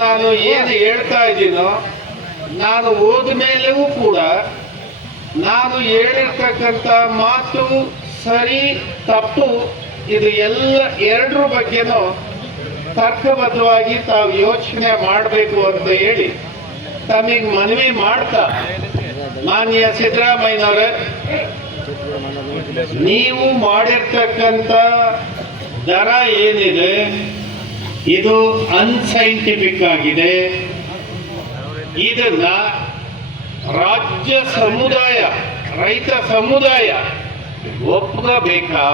ನಾನು ಏನು ಹೇಳ್ತಾ ಇದ್ದೀನೋ ನಾನು ಹೋದ ಮೇಲೆಯೂ ಕೂಡ ನಾನು ಹೇಳಿರ್ತಕ್ಕಂಥ ಮಾತು ಸರಿ ತಪ್ಪು ಇದು ಎರಡರ ಬಗ್ಗೆನೂ ತರ್ಕಬದ್ಧವಾಗಿ ತಾವು ಯೋಚನೆ ಮಾಡಬೇಕು ಅಂತ ಹೇಳಿ ತಮಗೆ ಮನವಿ ಮಾಡ್ತಾ, ಮಾನ್ಯ ಸಿದ್ದರಾಮಯ್ಯನವರೇ, ನೀವು ಮಾಡಿರ್ತಕ್ಕಂಥ ದರ ಏನಿದೆ ಇದು ಅನ್ಸೈಂಟಿಫಿಕ್ ಆಗಿದೆ. ಇದನ್ನ ರಾಜ್ಯ ಸಮುದಾಯ, ರೈತ ಸಮುದಾಯ ಒಪ್ಕೋಬೇಕಾ?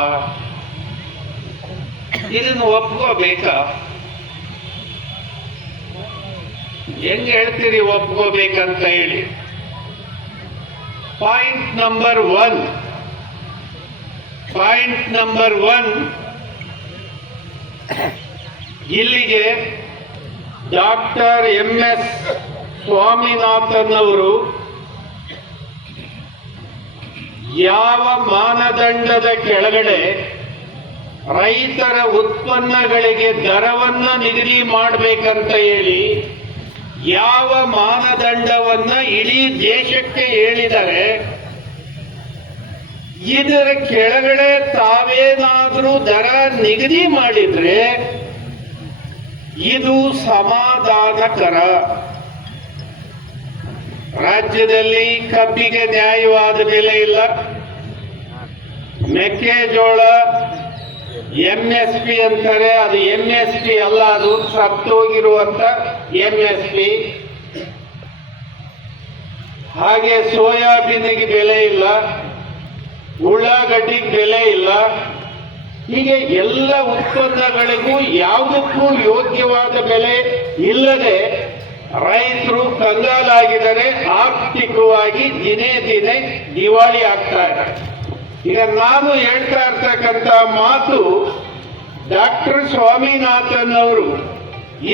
ಇದನ್ನು ಒಪ್ಕೋಬೇಕಾ? ಹೆಂಗ್ ಹೇಳ್ತೀರಿ ಒಪ್ಕೋಬೇಕಂತ ಹೇಳಿ? ಪಾಯಿಂಟ್ ನಂಬರ್ ಒನ್, ಇಲ್ಲಿಗೆ ಡಾಕ್ಟರ್ MS ಸ್ವಾಮಿನಾಥನ್ ಅವರು ಯಾವ ಮಾನದಂಡದ ಕೆಳಗಡೆ ರೈತರ ಉತ್ಪನ್ನಗಳಿಗೆ ದರವನ್ನ ನಿಗದಿ ಮಾಡಬೇಕಂತ ಹೇಳಿ ಯಾವ ಮಾನದಂಡವನ್ನ ಇಡೀ ದೇಶಕ್ಕೆ ಹೇಳಿದರೆ, ಇದರ ಕೆಳಗಡೆ ತಾವೇನಾದ್ರೂ ದರ ನಿಗದಿ ಮಾಡಿದ್ರೆ ಇದು ಸಮಾಧಾನಕರ. ರಾಜ್ಯದಲ್ಲಿ ಕಬ್ಬಿಗೆ ನ್ಯಾಯವಾದ ಬೆಲೆ ಇಲ್ಲ, ಮೆಕ್ಕೆಜೋಳ MSP ಅಂತಾರೆ, ಅದು MSP ಅಲ್ಲ, ಅದು ಸತ್ತೋಗಿರುವಂತ MSP. ಹಾಗೆ ಸೋಯಾಬೀನಿಗೆ ಬೆಲೆ ಇಲ್ಲ, ಉಳ್ಳಾಗಡ್ಡಿಗೆ ಬೆಲೆ ಇಲ್ಲ. ಹೀಗೆ ಎಲ್ಲ ಉತ್ಪನ್ನಗಳಿಗೂ ಯಾವುದಕ್ಕೂ ಯೋಗ್ಯವಾದ ಬೆಲೆ ಇಲ್ಲದೆ ರೈತರು ಕಂಗಾಲಾಗಿದ್ದಾರೆ. ಆರ್ಥಿಕವಾಗಿ ದಿನೇ ದಿನೇ ದಿವಾಳಿ ಆಗ್ತಾ ಇದ್ದಾರೆ. ಈಗ ನಾನು ಹೇಳ್ತಾ ಇರ್ತಕ್ಕಂಥ ಮಾತು ಡಾಕ್ಟರ್ ಸ್ವಾಮಿನಾಥನ್ ಅವರು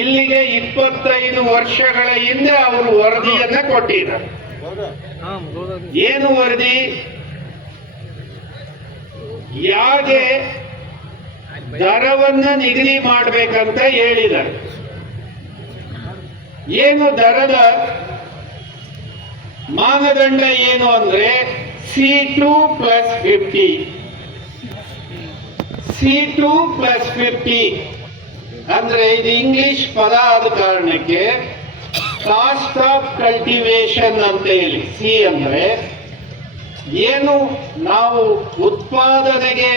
ಇಲ್ಲಿಗೆ 25 ವರ್ಷಗಳ ಹಿಂದೆ ಅವರು ವರದಿಯನ್ನ ಕೊಟ್ಟಿದ್ದಾರೆ. ಏನು ವರದಿ? ಯಾಕೆ ದರವನ್ನ ನಿಗದಿ ಮಾಡಬೇಕಂತ ಹೇಳಿದ್ದಾರೆ. ಏನು ದರದ ಮಾನದಂಡ ಏನು ಅಂದ್ರೆ C2+50. C2+50 ಅಂದ್ರೆ ಇದು ಇಂಗ್ಲಿಷ್ ಪದ ಆದ ಕಾರಣಕ್ಕೆ ಕಾಸ್ಟ್ ಆಫ್ ಕಲ್ಟಿವೇಶನ್ ಅಂತ ಹೇಳಿ. ಸಿ ಅಂದ್ರೆ ಏನು ನಾವು ಉತ್ಪಾದನೆಗೆ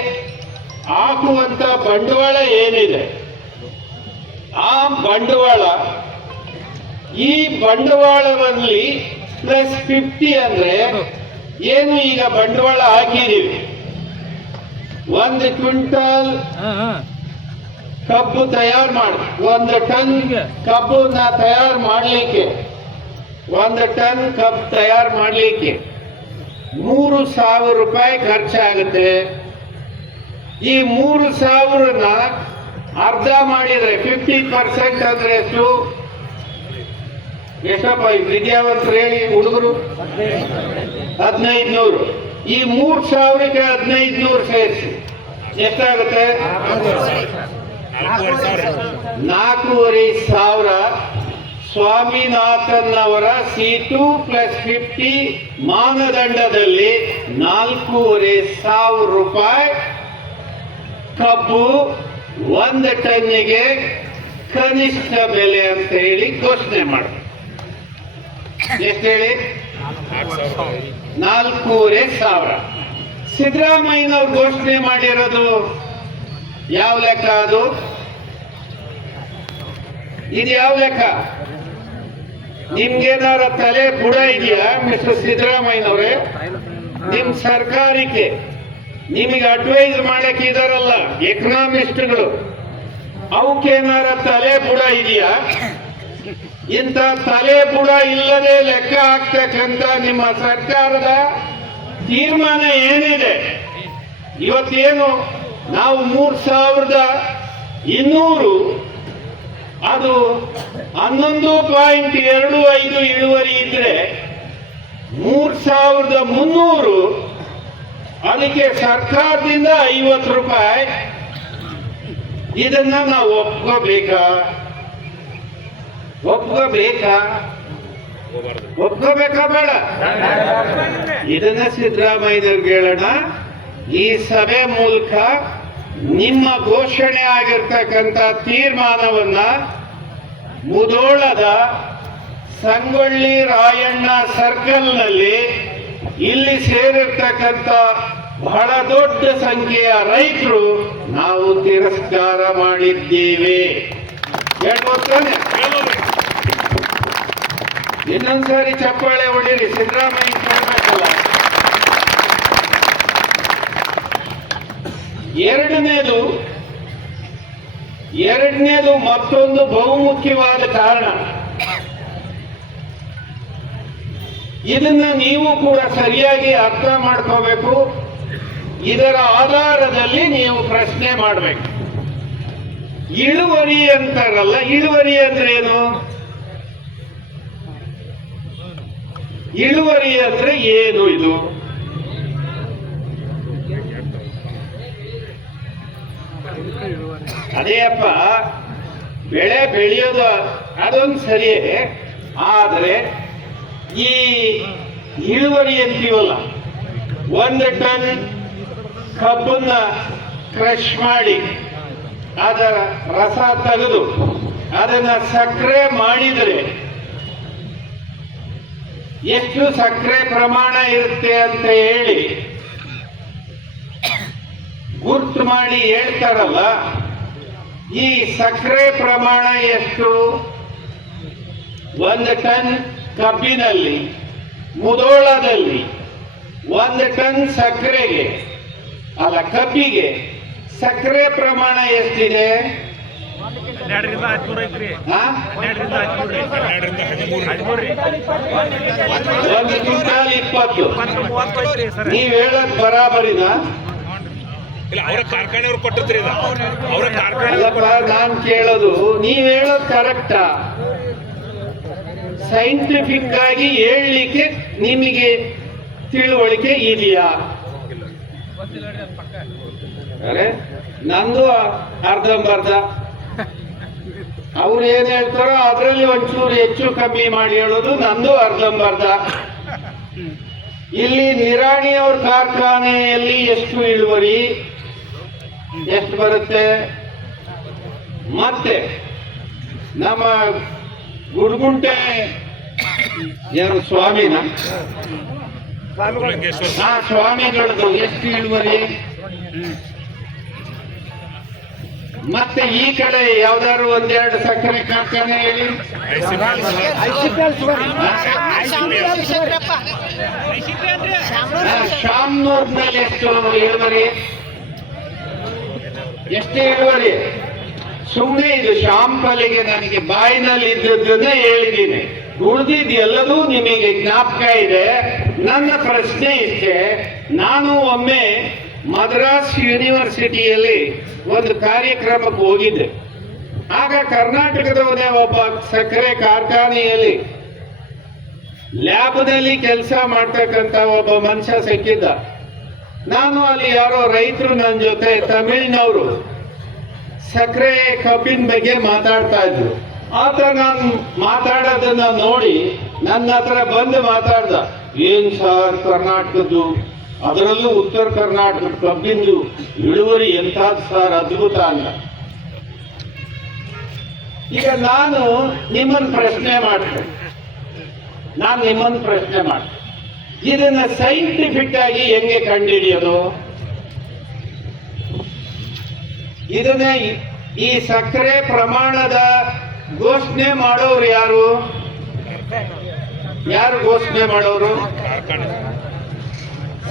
ಹಾಕುವಂತ ಬಂಡವಾಳ ಏನಿದೆ, ಆ ಬಂಡವಾಳ, ಈ ಬಂಡವಾಳದಲ್ಲಿ +50 ಅಂದ್ರೆ ಏನು ಈಗ ಬಂಡವಾಳ ಹಾಕಿದೀವಿ, 1 ಕ್ವಿಂಟಲ್ ಕಬ್ಬು ತಯಾರು ಮಾಡಿ 1 ಟನ್ ಕಬ್ಬನ್ನ ತಯಾರು ಮಾಡಲಿಕ್ಕೆ 1 ಟನ್ ಕಬ್ಬು ತಯಾರು ಮಾಡಲಿಕ್ಕೆ 3,000 ರೂಪಾಯಿ ಖರ್ಚಾಗುತ್ತೆ. ಈ 3,000ನ ಅರ್ಧ ಮಾಡಿದ್ರೆ 50% ಅಂದ್ರೆ ಎಷ್ಟು? ಎಷ್ಟಪ್ಪ ವಿದ್ಯಾವಂತರು ಹೇಳಿ ಹುಡುಗರು? 1500. ಈ 3,000ಕ್ಕೆ 1500 ಸೇರಿಸಿ ಎಷ್ಟಾಗುತ್ತೆ? 4,500. ಸ್ವಾಮಿನಾಥನ್ ಅವರ C2+50 ಮಾನದಂಡದಲ್ಲಿ 4,500 ರೂಪಾಯಿ ಕಬ್ಬು 1 ಟನ್ನಿಗೆ ಕನಿಷ್ಠ ಬೆಲೆ ಅಂತ ಹೇಳಿ ಘೋಷಣೆ ಮಾಡಿ. ಎಷ್ಟು ಹೇಳಿ? 4,500. ಸಿದ್ದರಾಮಯ್ಯನವ್ರು ಘೋಷಣೆ ಮಾಡಿರೋದು ಯಾವ ಲೆಕ್ಕ? ಅದು ಇದು ಯಾವ ಲೆಕ್ಕ? ನಿಮ್ಗೇನಾರ ತಲೆ ಬುಡ ಇದೆಯಾ ಮಿಸ್ಟರ್ ಸಿದ್ದರಾಮಯ್ಯನವ್ರೆ? ನಿಮ್ ಸರ್ಕಾರಕ್ಕೆ ನಿಮಗೆ ಅಡ್ವೈಸ್ ಮಾಡಕ್ಕೆ ಇದಾರಲ್ಲ ಎಕನಾಮಿಸ್ಟ್ಗಳು, ಅವಕ್ಕೇನಾರ ತಲೆ ಬುಡ ಇದೆಯಾ? ಇಂಥ ತಲೆ ಬುಡ ಇಲ್ಲದೆ ಲೆಕ್ಕ ಹಾಕ್ತಕ್ಕಂಥ ನಿಮ್ಮ ಸರ್ಕಾರದ ತೀರ್ಮಾನ ಏನಿದೆ? ಇವತ್ತೇನು ನಾವು 3,200 ಅದು 11.25 ಇಳುವರಿ ಇದ್ರೆ 3,300 ಅದಕ್ಕೆ ಸರ್ಕಾರದಿಂದ 50 ರೂಪಾಯಿ. ಇದನ್ನ ನಾವು ಒಪ್ಕೋಬೇಕಾ? ಒಪ್ಕೋಬೇಕಾ? ಒಪ್ಕೋಬೇಕಾ ಬೇಡ? ಇದನ್ನ ಸಿದ್ದರಾಮಯ್ಯನವ್ರಿಗೆ ಹೇಳೋಣ. ಈ ಸಭೆ ಮೂಲಕ ನಿಮ್ಮ ಘೋಷಣೆ ಆಗಿರ್ತಕ್ಕಂಥ ತೀರ್ಮಾನವನ್ನ ಮುಧೋಳದ ಸಂಗೊಳ್ಳಿ ರಾಯಣ್ಣ ಸರ್ಕಲ್ನಲ್ಲಿ ಇಲ್ಲಿ ಸೇರಿರ್ತಕ್ಕಂಥ ಬಹಳ ದೊಡ್ಡ ಸಂಖ್ಯೆಯ ರೈತರು ನಾವು ತಿರಸ್ಕಾರ ಮಾಡಿದ್ದೇವೆ. ಹೇಳ್ಬೋದಾನೆ? ಇನ್ನೊಂದ್ಸಾರಿ ಚಪ್ಪಾಳೆ ಹೊಡೀರಿ, ಸಿದ್ದರಾಮಯ್ಯ ಕೇಳಬೇಕಲ್ಲ. ಎರಡನೇದು ಮತ್ತೊಂದು ಬಹುಮುಖ್ಯವಾದ ಕಾರಣ. ಇದನ್ನ ನೀವು ಕೂಡ ಸರಿಯಾಗಿ ಅರ್ಥ ಮಾಡ್ಕೋಬೇಕು. ಇದರ ಆಧಾರದಲ್ಲಿ ನೀವು ಪ್ರಶ್ನೆ ಮಾಡಬೇಕು. ಇಳುವರಿ ಅಂತಾರಲ್ಲ, ಇಳುವರಿ ಅಂದ್ರೆ ಏನು? ಇಳುವರಿ ಅಂದ್ರೆ ಏನು? ಇದು ಅದೇಪ್ಪ, ಬೆಳೆ ಬೆಳೆಯೋದು ಅದೊಂದು ಸರಿಯೇ, ಆದರೆ ಈ ಇಳುವರಿ ಅಂತೀವಲ್ಲ, 1 ಟನ್ ಕಬ್ಬನ್ನ ಕ್ರಷ್ ಮಾಡಿ ಅದರ ರಸ ತೆಗೆದು ಅದನ್ನ ಸಕ್ಕರೆ ಮಾಡಿದರೆ ಎಷ್ಟು ಸಕ್ಕರೆ ಪ್ರಮಾಣ ಇರುತ್ತೆ ಅಂತ ಹೇಳಿ ಗುರ್ತು ಮಾಡಿ ಹೇಳ್ತಾರಲ್ಲ, ಈ ಸಕ್ಕರೆ ಪ್ರಮಾಣ ಎಷ್ಟು? 1 ಟನ್ ಕಬ್ಬಿನಲ್ಲಿ, ಮುಧೋಳದಲ್ಲಿ 1 ಟನ್ ಸಕ್ಕರೆಗೆ ಅಲ್ಲ ಕಬ್ಬಿಗೆ ಸಕ್ಕರೆ ಪ್ರಮಾಣ ಎಷ್ಟಿದೆ? 1 ಕ್ವಿಂಟಾಲ್ 20. ನೀವ್ ಹೇಳೋದ್ ಬರಾಬರಿನಾ? ನಾನ್ ಕೇಳೋದು, ನೀವ್ ಹೇಳೋದು ಕರೆಕ್ಟಾ? ಸೈಂಟಿಫಿಕ್ ಆಗಿ ಹೇಳಲಿಕ್ಕೆ ನಿಮಗೆ ತಿಳುವಳಿಕೆ ಇದೆಯಾ? ಅರೆ, ನಂದು ಅರ್ಧಂಬರ್ಧ. ಅವ್ರು ಏನ್ ಹೇಳ್ತಾರೋ ಅದರಲ್ಲಿ ಒಂಚೂರು ಹೆಚ್ಚು ಕಮ್ಮಿ ಮಾಡಿ ಹೇಳೋದು, ನಂದು ಅರ್ಧಂಬರ್ಧ. ಇಲ್ಲಿ ನಿರಾಣಿ ಅವ್ರ ಕಾರ್ಖಾನೆಯಲ್ಲಿ ಎಷ್ಟು ಇಳುವರಿ, ಎಷ್ಟು ಬರುತ್ತೆ? ಮತ್ತೆ ನಮ್ಮ ಗುಡ್ಗುಂಟೆ ಯಾರು ಸ್ವಾಮಿನ ಸ್ವಾಮಿಗಳದ್ದು ಎಷ್ಟು ಇಳುವರಿ? ಮತ್ತೆ ಈ ಕಡೆ ಯಾವ್ದಾದ್ರು 1-2 ಸಕ್ಕರೆ ಕಾರ್ಖಾನೆ ಹೇಳಿ. ಶಾಮ್ನೂರ್ನಲ್ಲಿ ಎಷ್ಟು ಇಳುವರಿ? ಎಷ್ಟು ಇಳುವರಿ? ಸುಮ್ಮನೆ ಇದು ಶಾಂಪಲಿಗೆ ನನಗೆ ಬಾಯಿನಲ್ಲಿ ಇದ್ದದ್ದನ್ನೇ ಹೇಳಿದ್ದೀನಿ. ಉಳಿದಿದ್ದು ಎಲ್ಲದೂ ನಿಮಗೆ ಜ್ಞಾಪಕ ಇದೆ. ನನ್ನ ಪ್ರಶ್ನೆ ಇಷ್ಟೇ, ನಾನು ಒಮ್ಮೆ ಮದ್ರಾಸ್ ಯೂನಿವರ್ಸಿಟಿಯಲ್ಲಿ ಒಂದು ಕಾರ್ಯಕ್ರಮಕ್ಕೆ ಹೋಗಿದ್ದೆ. ಆಗ ಕರ್ನಾಟಕದವನೇ ಒಬ್ಬ ಸಕ್ಕರೆ ಕಾರ್ಖಾನೆಯಲ್ಲಿ ಲ್ಯಾಬ್ನಲ್ಲಿ ಕೆಲಸ ಮಾಡ್ತಕ್ಕಂಥ ಒಬ್ಬ ಮನುಷ್ಯ ಸಿಕ್ಕಿದ್ದ. ನಾನು ಅಲ್ಲಿ ಯಾರೋ ರೈತರು ನನ್ನ ಜೊತೆ ತಮಿಳ್ನವರು ಸಕ್ಕರೆ ಕಬ್ಬಿನ ಬಗ್ಗೆ ಮಾತಾಡ್ತಾ ಇದ್ರು. ಆತ ನಾನು ಮಾತಾಡೋದನ್ನ ನೋಡಿ ನನ್ನ ಹತ್ರ ಬಂದು ಮಾತಾಡ್ದ, ಏನ್ ಸರ್ ಕರ್ನಾಟಕದ್ದು, ಅದರಲ್ಲೂ ಉತ್ತರ ಕರ್ನಾಟಕದ ಕಬ್ಬಿಂದು ಇಳುವರಿ ಎಂಥದ್ದು ಸರ್, ಅದ್ಭುತ ಅಂತ. ಈಗ ನಾನು ನಿಮ್ಮನ್ನು ಪ್ರಶ್ನೆ ಮಾಡ್ತೇನೆ, ಇದನ್ನ ಸೈಂಟಿಫಿಕ್ ಆಗಿ ಹೆಂಗೆ ಕಂಡುಹಿಡಿಯೋದು? ಇದನ್ನ ಈ ಸಕ್ಕರೆ ಪ್ರಮಾಣದ ಘೋಷಣೆ ಮಾಡೋರು ಯಾರು? ಘೋಷಣೆ ಮಾಡೋರು?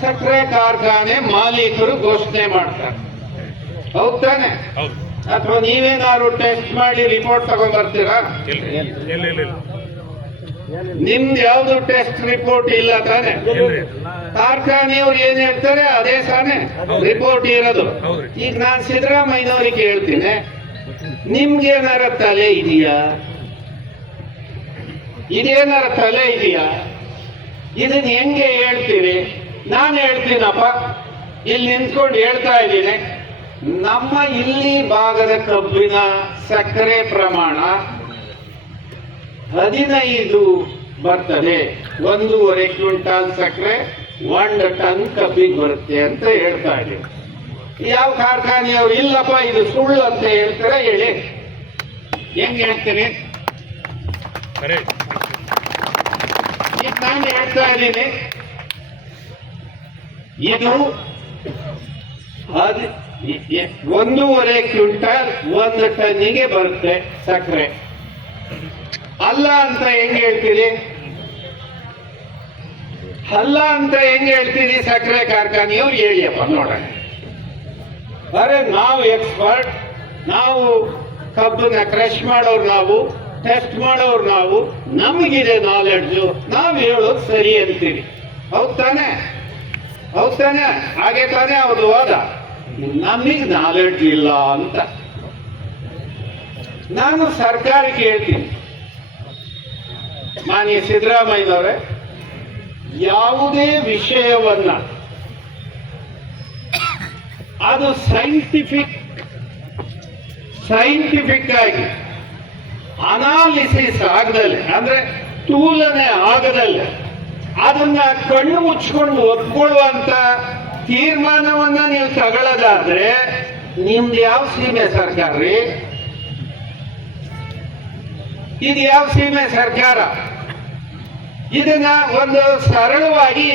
ಸಕ್ಕರೆ ಕಾರ್ಖಾನೆ ಮಾಲೀಕರು ಘೋಷಣೆ ಮಾಡ್ತಾರೆ, ಹೌದ್ ತಾನೆ? ಅಥವಾ ನೀವೇನಾದ್ರು ಟೆಸ್ಟ್ ಮಾಡಿ ರಿಪೋರ್ಟ್ ತಗೊಂಡ್ ಬರ್ತೀರಾ? ನಿಮ್ದು ಯಾವ್ದು ಟೆಸ್ಟ್ ರಿಪೋರ್ಟ್ ಇಲ್ಲ ತಾನೆ? ಕಾರ್ಖಾನೆಯವ್ರು ಏನ್ ಹೇಳ್ತಾರೆ ಅದೇ ತಾನೆ ರಿಪೋರ್ಟ್ ಇರೋದು. ಈಗ ನಾನ್ ಸಿದ್ದರಾಮಯ್ಯನವ್ರಿಗೆ ಹೇಳ್ತೀನಿ, ನಿಮ್ಗೇನಾರ ತಲೆ ಇದೆಯಾ? ಇದೇನಾರ ತಲೆ ಇದೆಯಾ? ಇದನ್ನ ಹೆಂಗೆ ಹೇಳ್ತೀರಿ? ನಾನು ಹೇಳ್ತೀನಪ್ಪ, ಇಲ್ಲಿ ನಿಂತ್ಕೊಂಡು ಹೇಳ್ತಾ ಇದ್ದೀನಿ, ನಮ್ಮ ಇಲ್ಲಿ ಭಾಗದ ಕಬ್ಬಿನ ಸಕ್ಕರೆ ಪ್ರಮಾಣ 15 ಬರ್ತದೆ, 1.5 ಕ್ವಿಂಟಾಲ್ ಸಕ್ಕರೆ 1 ಟನ್ ಕಬ್ಬಿಗೆ ಬರುತ್ತೆ ಅಂತ ಹೇಳ್ತಾ ಇದ್ದೀವಿ. ಯಾವ ಕಾರ್ಖಾನೆಯವರು ಇಲ್ಲಪ್ಪ ಇದು ಸುಳ್ಳು ಅಂತ ಹೇಳ್ತಾರೆ, ಹೇಳಿ ಹೆಂಗ್ ಹೇಳ್ತೀರಿ? ಈಗ ನಾನು ಹೇಳ್ತಾ ಇದ್ದೀನಿ, ಇದು 1.5 ಕ್ವಿಂಟಾಲ್ 1 ಟನ್ನಿಗೆ ಬರುತ್ತೆ ಸಕ್ಕರೆ. ಅಲ್ಲ ಅಂತ ಹೆಂಗ್ ಹೇಳ್ತೀರಿ? ಅಲ್ಲ ಅಂತ ಹೆಂಗ್ ಹೇಳ್ತೀರಿ ಸಕ್ಕರೆ ಕಾರ್ಖಾನೆಯವ್ರು? ಹೇಳಿಯಪ್ಪ ನೋಡೋಣ. ಅರೆ ನಾವು ಎಕ್ಸ್ಪರ್ಟ್, ನಾವು ಕಬ್ಬನ್ನ ಕ್ರಶ್ ಮಾಡೋರು, ನಾವು ಟೆಸ್ಟ್ ಮಾಡೋರು, ನಾವು ನಮಗಿದೆ ನಾಲೆಡ್ಜು, ನಾವು ಹೇಳೋದು ಸರಿ ಅಂತೀವಿ. ಹೌದ್ ತಾನೆ? ಹೌದ್ ತಾನೆ? ಹಾಗೆ ತಾನೆ ಅವ್ರದ್ದು ವಾದ. ನಮಗೆ ನಾಲೆಡ್ಜ್ ಇಲ್ಲ ಅಂತ ನಾನು ಸರ್ಕಾರಕ್ಕೆ ಹೇಳ್ತೀನಿ. ಮಾನ್ಯ ಸಿದ್ದರಾಮಯ್ಯನವರೇ, ಯಾವುದೇ ವಿಷಯವನ್ನ ಅದು ಸೈಂಟಿಫಿಕ್ ಆಗಿ ಅನಾಲಿಸಿಸ್ ಆಗದಲ್ಲ, ಅಂದ್ರೆ ತೂಲನೆ ಆಗದಲ್ಲ, ಅದನ್ನ ಕಣ್ಣು ಮುಚ್ಕೊಂಡು ಒಪ್ಕೊಳ್ಳುವಂತ ತೀರ್ಮಾನವನ್ನ ನೀವು ತಗೊಳ್ಳೋದಾದ್ರೆ ನಿಮ್ದು ಯಾವ ಸೀಮೆ ಸರ್ಕಾರ ರೀ? ಇದು ಯಾವ ಸೀಮೆ ಸರ್ಕಾರ? ಇದನ್ನ ಒಂದು ಸರಳವಾಗಿ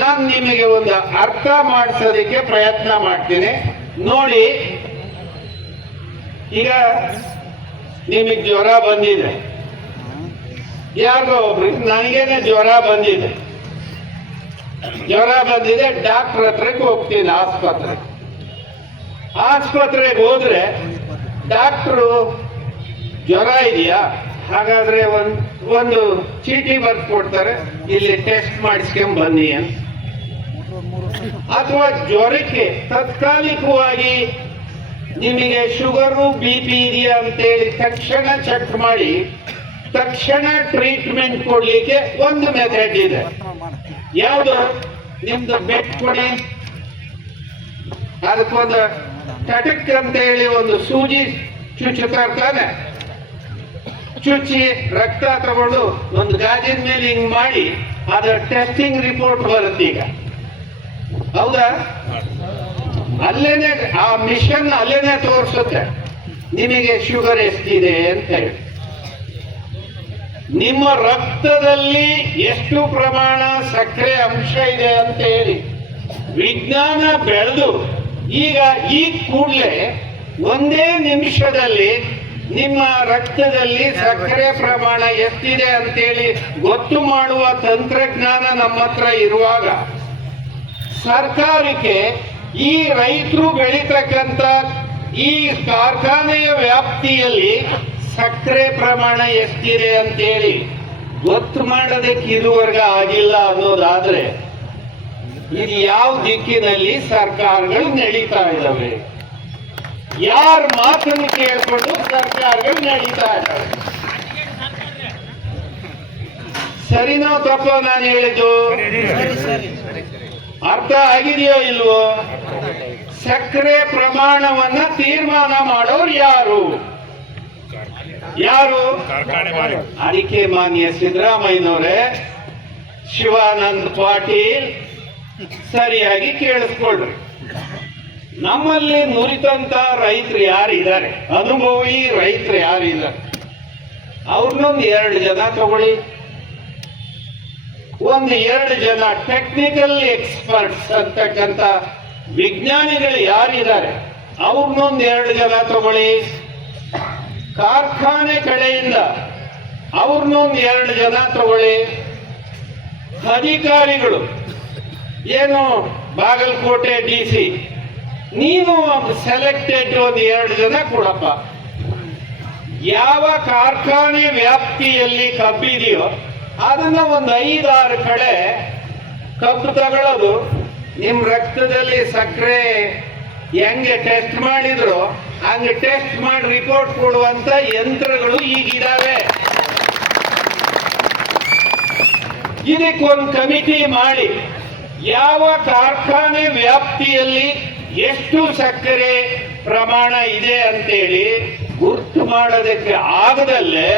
ನಾನು ನಿಮಗೆ ಒಂದು ಅರ್ಥ ಮಾಡಿಸೋದಕ್ಕೆ ಪ್ರಯತ್ನ ಮಾಡ್ತೀನಿ. ನೋಡಿ, ಈಗ ನಿಮಗೆ ಜ್ವರ ಬಂದಿದೆ, ಯಾರಿಗೋ ಒಬ್ರಿಗೆ, ನನಗೇನೆ ಜ್ವರ ಬಂದಿದೆ, ಡಾಕ್ಟರ್ ಹತ್ರಕ್ಕೆ ಹೋಗ್ತೀನಿ. ಆಸ್ಪತ್ರೆಗೆ ಹೋದ್ರೆ ಡಾಕ್ಟ್ರು ಜ್ವರ ಇದೆಯಾ, ಹಾಗಾದ್ರೆ ಒಂದು ಚೀಟಿ ಬರ್ದು ಕೊಡ್ತಾರೆ, ಇಲ್ಲಿ ಟೆಸ್ಟ್ ಮಾಡಿಸ್ಕೊಂಡ್ ಬನ್ನಿ ಅಂತ. ಅಥವಾ ಜ್ವರಕ್ಕೆ ತಾತ್ಕಾಲಿಕವಾಗಿ ನಿಮಗೆ ಶುಗರು BP ಇದೆಯಾ ಅಂತೇಳಿ ತಕ್ಷಣ ಚೆಕ್ ಮಾಡಿ ತಕ್ಷಣ ಟ್ರೀಟ್ಮೆಂಟ್ ಕೊಡ್ಲಿಕ್ಕೆ ಒಂದು ಮೆಥಡ್ ಇದೆ. ಯಾವುದು? ನಿಮ್ದು ಬೆಡ್ ಕೊಡಿ, ಅದಕ್ಕೊಂದು ಟಟಕ್ ಅಂತ ಹೇಳಿ ಒಂದು ಸೂಜಿ ಚುಚ್ಚುತ್ತಾರೆ ತಾನೆ, ಚುಚ್ಚಿ ರಕ್ತ ತಗೊಂಡು ಒಂದು ಗಾಜಿನ ಮೇಲೆ ಹಿಂಗ್ ಮಾಡಿ ಅದರ ಟೆಸ್ಟಿಂಗ್ ರಿಪೋರ್ಟ್ ಬರುತ್ತೆ. ಈಗ ಹೌದಾ? ಅಲ್ಲೇನೆ ಆ ಮಿಷನ್ ಅಲ್ಲೇನೆ ತೋರಿಸುತ್ತೆ ನಿಮಗೆ ಶುಗರ್ ಎಷ್ಟಿದೆ ಅಂತ ಹೇಳಿ, ನಿಮ್ಮ ರಕ್ತದಲ್ಲಿ ಎಷ್ಟು ಪ್ರಮಾಣ ಸಕ್ಕರೆ ಅಂಶ ಇದೆ ಅಂತ ಹೇಳಿ. ವಿಜ್ಞಾನ ಬೆಳೆದು ಈಗ ಈ ಕೂಡಲೇ ಒಂದೇ ನಿಮಿಷದಲ್ಲಿ ನಿಮ್ಮ ರಕ್ತದಲ್ಲಿ ಸಕ್ಕರೆ ಪ್ರಮಾಣ ಎಷ್ಟಿದೆ ಅಂತೇಳಿ ಗೊತ್ತು ಮಾಡುವ ತಂತ್ರಜ್ಞಾನ ನಮ್ಮ ಹತ್ರ ಇರುವಾಗ ಸರ್ಕಾರಕ್ಕೆ ಈ ರೈತರು ಬೆಳೀತಕ್ಕಂಥ ಈ ಕಾರ್ಖಾನೆಯ ವ್ಯಾಪ್ತಿಯಲ್ಲಿ ಸಕ್ಕರೆ ಪ್ರಮಾಣ ಎಷ್ಟಿದೆ ಅಂತೇಳಿ ಗೊತ್ತು ಮಾಡೋದಕ್ಕೆ ಇದುವರೆಗೆ ಆಗಿಲ್ಲ ಅನ್ನೋದಾದ್ರೆ ಇದು ಯಾವ ದಿಕ್ಕಿನಲ್ಲಿ ಸರ್ಕಾರಗಳು ನಡೀತಾ ಇದ್ದಾವೆ? ಯಾರ ಮಾತನ್ನು ಕೇಳಿಕೊಂಡು ಸರ್ಕಾರಗಳು ನಡೀತಾ ಇದ್ದಾವೆ? ಸರಿನೋ ತಪ್ಪೋ ನಾನು ಹೇಳಿದ್ದು? ಅರ್ಥ ಆಗಿದೆಯೋ ಇಲ್ವೋ? ಸಕ್ಕರೆ ಪ್ರಮಾಣವನ್ನ ತೀರ್ಮಾನ ಮಾಡೋರು ಯಾರು? ಅದಕ್ಕೆ ಮಾನ್ಯ ಸಿದ್ದರಾಮಯ್ಯನವರೇ, ಶಿವಾನಂದ ಪಾಟೀಲ್ ಸರಿಯಾಗಿ ಕೇಳಿಸ್ಕೊಳ್ರಿ. ನಮ್ಮಲ್ಲಿ ನುರಿತಂತ ರೈತರು ಯಾರಿದ್ದಾರೆ, ಅನುಭವಿ ರೈತರು ಯಾರಿದ್ದಾರೆ, ಅವ್ರನ್ನೊಂದು 2 ಜನ ತಗೊಳ್ಳಿ. ಒಂದು 2 ಜನ ಟೆಕ್ನಿಕಲ್ ಎಕ್ಸ್ಪರ್ಟ್ಸ್ ಅಂತಕ್ಕಂಥ ವಿಜ್ಞಾನಿಗಳು ಯಾರಿದ್ದಾರೆ ಅವ್ರನ್ನೊಂದು 2 ಜನ ತಗೊಳ್ಳಿ. ಕಾರ್ಖಾನೆ ಕಡೆಯಿಂದ ಅವ್ರನ್ನೊಂದು 2 ಜನ ತಗೊಳ್ಳಿ. ಅಧಿಕಾರಿಗಳು ಏನು ಬಾಗಲಕೋಟೆ DC, ನೀನು ಸೆಲೆಕ್ಟೆಡ್ ಒಂದು 2 ಜನ ಕೊಡಪ್ಪ. ಯಾವ ಕಾರ್ಖಾನೆ ವ್ಯಾಪ್ತಿಯಲ್ಲಿ ಕಬ್ಬಿದೆಯೋ ಅದನ್ನ ಒಂದು 5-6 ಕಡೆ ಕಬ್ಬು ತಗೊಳ್ಳೋದು. ನಿಮ್ ರಕ್ತದಲ್ಲಿ ಸಕ್ಕರೆ ಹೆಂಗೆ ಟೆಸ್ಟ್ ಮಾಡಿದ್ರು ಹಂಗೆ ಟೆಸ್ಟ್ ಮಾಡಿ ರಿಪೋರ್ಟ್ ಕೊಡುವಂತ ಯಂತ್ರಗಳು ಈಗಿದಾವೆ. ಇದಕ್ಕೊಂದು ಕಮಿಟಿ ಮಾಡಿ ಯಾವ ಕಾರ್ಖಾನೆ ವ್ಯಾಪ್ತಿಯಲ್ಲಿ ಎಷ್ಟು ಸಕ್ಕರೆ ಪ್ರಮಾಣ ಇದೆ ಅಂತೇಳಿ ಗುರ್ತು ಮಾಡೋದಕ್ಕೆ ಆಗದಲ್ಲೇ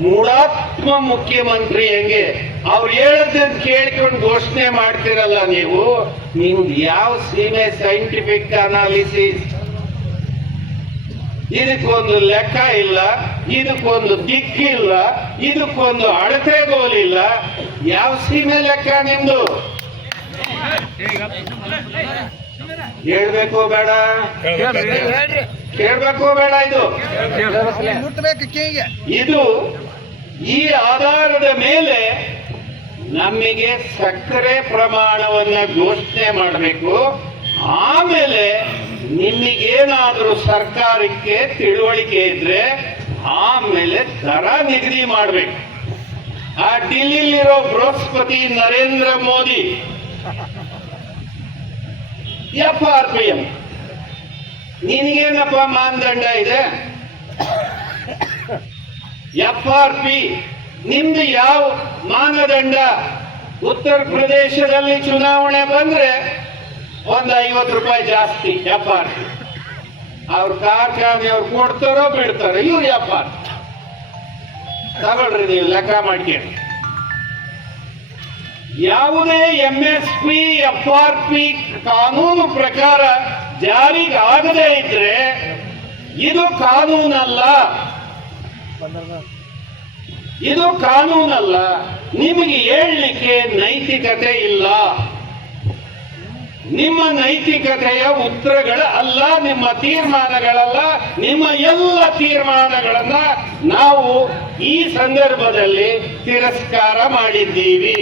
ಮೂಢಾತ್ಮ ಮುಖ್ಯಮಂತ್ರಿ ಹೆಂಗೆ ಅವ್ರು ಹೇಳದನ್ನ ಕೇಳ್ಕೊಂಡು ಘೋಷಣೆ ಮಾಡ್ತಿರಲ್ಲ ನಿಮ್ದು ಯಾವ ಸೀಮೆ ಸೈಂಟಿಫಿಕ್ ಅನಾಲಿಸಿಸ್? ಇದಕ್ಕೊಂದು ಲೆಕ್ಕ ಇಲ್ಲ, ಇದಕ್ಕೊಂದು ದಿಕ್ಕಿಲ್ಲ, ಇದಕ್ಕೊಂದು ಅಳತೆಗೋಲಿಲ್ಲ. ಯಾವ ಸೀಮೆ ಲೆಕ್ಕ ನಿಮ್ದು? ಹೇಳ್ಬೇಕು ಬೇಡ? ಕೇಳ್ಬೇಕು ಬೇಡ? ಇದು ಈ ಆಧಾರದ ಮೇಲೆ ನಮಗೆ ಸಕ್ಕರೆ ಪ್ರಮಾಣವನ್ನ ಘೋಷಣೆ ಮಾಡಬೇಕು. ಆಮೇಲೆ ನಿಮಗೇನಾದ್ರೂ ಸರ್ಕಾರಕ್ಕೆ ತಿಳುವಳಿಕೆ ಇದ್ರೆ ಆಮೇಲೆ ದರ ನಿಗದಿ ಮಾಡಬೇಕು. ಆ ಡಿಲ್ಲಿಲಿರೋ ಬೃಹಸ್ಪತಿ ನರೇಂದ್ರ ಮೋದಿ FRPM ನಿನಗೇನಪ್ಪ ಮಾನದಂಡ ಇದೆ? FRP ನಿಮ್ದು ಯಾವ ಮಾನದಂಡ? ಉತ್ತರ ಪ್ರದೇಶದಲ್ಲಿ ಚುನಾವಣೆ ಬಂದ್ರೆ ಒಂದು 50 ರೂಪಾಯಿ ಜಾಸ್ತಿ FRP. ಅವ್ರ ಕಾರ್ಖಾನೆಯವ್ರು ಕೊಡ್ತಾರೋ ಬಿಡ್ತಾರೋ, ಇವ್ರು FRP ತಗೊಳ್ರಿ, ನೀವು ಲೆಕ್ಕ ಮಾಡ್ಕೊಂಡು. ಯಾವುದೇ MSP FRP ಕಾನೂನು ಪ್ರಕಾರ ಜಾರಿಗೆ ಆಗದೇ ಇದ್ರೆ ಇದು ಕಾನೂನಲ್ಲ, ಇದು ಕಾನೂನಲ್ಲ. ನಿಮಗೆ ಹೇಳಲಿಕ್ಕೆ ನೈತಿಕತೆ ಇಲ್ಲ. ನಿಮ್ಮ ನೈತಿಕತೆಯ ಉತ್ತರಗಳ ಅಲ್ಲ, ನಿಮ್ಮ ತೀರ್ಮಾನಗಳಲ್ಲ. ನಿಮ್ಮ ಎಲ್ಲ ತೀರ್ಮಾನಗಳನ್ನ ನಾವು ಈ ಸಂದರ್ಭದಲ್ಲಿ ತಿರಸ್ಕಾರ ಮಾಡಿದ್ದೀವಿ.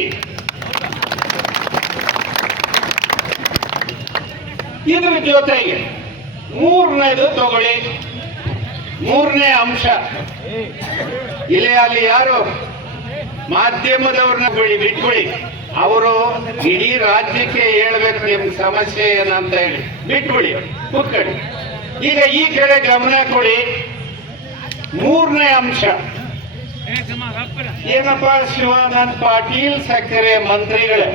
ಇದ್ರ ಜೊತೆಗೆ ಮೂರನೇದು ತಗೊಳ್ಳಿ, ಮೂರನೇ ಅಂಶ. ಇಲ್ಲಿ ಅಲ್ಲಿ ಯಾರು ಮಾಧ್ಯಮದವ್ರನ್ನ ಬಿಟ್ಬಿಡಿ, ಅವರು ಇಡೀ ರಾಜ್ಯಕ್ಕೆ ಹೇಳ್ಬೇಕು ನಿಮ್ ಸಮಸ್ಯೆ ಏನಂತ ಹೇಳಿ ಬಿಟ್ಬಿಡಿ, ಕೂತ್ಕೊಳ್ಳಿ. ಈಗ ಈ ಕಡೆ ಗಮನ ಕೊಡಿ. ಮೂರನೇ ಅಂಶ ಏನಪ್ಪ? ಶಿವಾನಂದ ಪಾಟೀಲ್ ಸಕ್ಕರೆ ಮಂತ್ರಿಗಳೇ,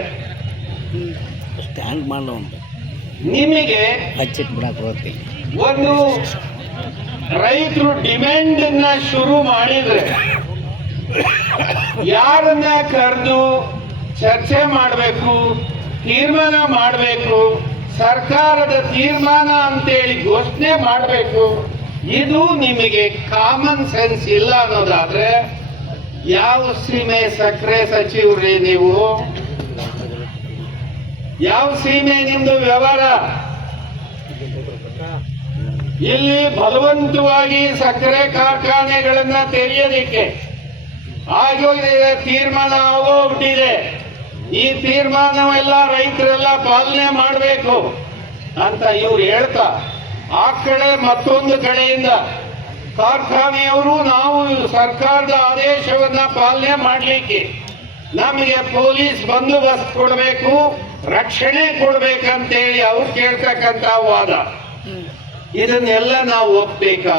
ನಿಮಗೆ ಒಂದು ರೈತರು ಡಿಮ್ಯಾಂಡ್ ಅನ್ನ ಶುರು ಮಾಡಿದ್ರೆ ಯಾರನ್ನ ಕರೆದು ಚರ್ಚೆ ಮಾಡಬೇಕು, ತೀರ್ಮಾನ ಮಾಡಬೇಕು, ಸರ್ಕಾರದ ತೀರ್ಮಾನ ಅಂತೇಳಿ ಘೋಷಣೆ ಮಾಡಬೇಕು. ಇದು ನಿಮಗೆ ಕಾಮನ್ ಸೆನ್ಸ್ ಇಲ್ಲ ಅನ್ನೋದಾದ್ರೆ ಯಾವ ಸೀಮೆ ಸಕ್ಕರೆ ಸಚಿವ್ರಿ ನೀವು? ಯಾವ ಸೀಮೆ ನಿಮ್ದು ವ್ಯವಹಾರ? ಇಲ್ಲಿ ಬಲವಂತವಾಗಿ ಸಕ್ಕರೆ ಕಾರ್ಖಾನೆಗಳನ್ನ ತೆರೆಯೋದಿಕ್ಕೆ ಆಗೋಗಿದೆ, ತೀರ್ಮಾನ ಆಗೋಗ್ಬಿಟ್ಟಿದೆ. ಈ ತೀರ್ಮಾನವೆಲ್ಲ ರೈತರೆಲ್ಲ ಪಾಲನೆ ಮಾಡಬೇಕು ಅಂತ ಇವ್ರು ಹೇಳ್ತಾ, ಆ ಕಡೆ ಮತ್ತೊಂದು ಕಡೆಯಿಂದ ಕಾರ್ಖಾನೆಯವರು ನಾವು ಸರ್ಕಾರದ ಆದೇಶವನ್ನ ಪಾಲನೆ ಮಾಡಲಿಕ್ಕೆ ನಮಗೆ ಪೊಲೀಸ್ ಬಂದೋಬಸ್ತ್ ಕೊಡಬೇಕು, ರಕ್ಷಣೆ ಕೊಡ್ಬೇಕಂತೇಳಿ ಅವ್ರು ಕೇಳ್ತಕ್ಕಂತ ವಾದ. ಇದನ್ನೆಲ್ಲ ನಾವು ಒಪ್ಪಬೇಕಾ?